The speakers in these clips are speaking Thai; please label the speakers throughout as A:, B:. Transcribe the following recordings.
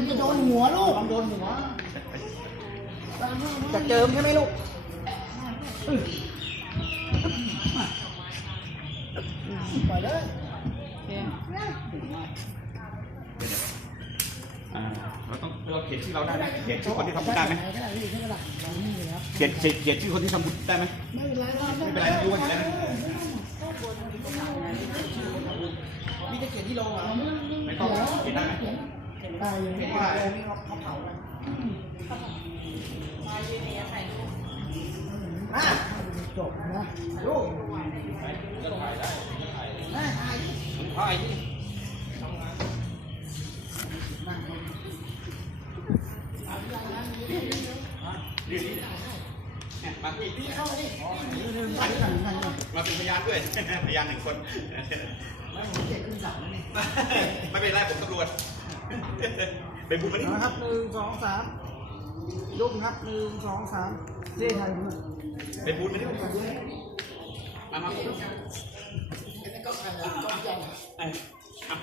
A: มันจะโดนหัวลูก
B: ลองโดนหัว
A: จะเจิมใช่ไหมลูกปล่อยเลย
C: อ่าเราต้องเราเขียนชื่อเราได้ไหมเขียนชื่อคนที่ทำบุญได้ไหม
A: เขี
C: ยนเขียนเขียนชื่อคนที่ทำบุญได้ไหม
A: ไม่เป็นไร
C: ไม่เป็นไรไม่รู้ว่าอยู่ได้ไหม
B: พี่จะเขียนที่โรงเหรอ
C: ไม่ต้องเขียนได้ ไหม
A: ได้เลย
B: เขียนที่โรงนี่เขาเขาเผากันอะ
A: จบนะ
B: ลูก
C: ถ่ายที่เนี่ยมาพี่
A: พี่เข้ามาดินั่งนั่งนั่งนั่ง
C: มาเป็นพยานด้วยพยานหนึ่งคน
B: แล้วผมเขียนขึ้นเสาแล้วนี่
C: ไม่เป็นไรผมตำรวจ เป็นบุญมานี่
B: นะครับหนึ่งสองสามลูกครับหนึ่งสองสามเท่ไทยด้วย
C: เป็นบุญมานี่มามา
A: ก็ขันก็ยัน
C: เอ้ยเอา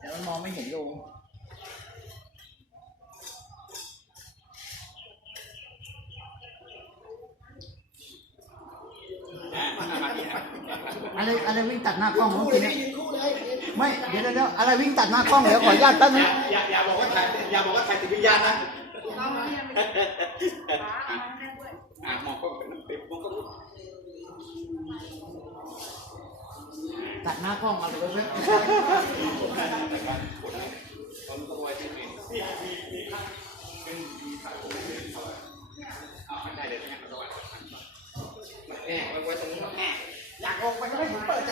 B: เดี๋ยวมันมองไม่เห็นโรง
C: อะมามาพี่ครับ
B: อะไรอะไรวิ่งตัดหน้ากล้องเมื่อ
A: คู่เล
B: กี้
A: ย
B: เนี่ย
A: ยืนคู่เลย
B: ไม่เดี๋ยวเดี๋ยวเดี๋ยวอะไรวิ่งตัดหน้ากล้องเดี๋ยวขออนุญาตแป๊บนึง
C: อย่าอย่าบอกว่าถ่ายอย่าบอกว่าถ่ายติดวิญญาณนะอะมองกล้องเป็นเป็นมองกล้องลูก
B: ตัดหน้ากล้องเอาเลยเว้ย
C: เอาไม่ได้เลยไม่งั้นเราต้อง
B: แม่ไว้ตรงนี้แม่ อยากออกไปก็ไม่เห็นเปิด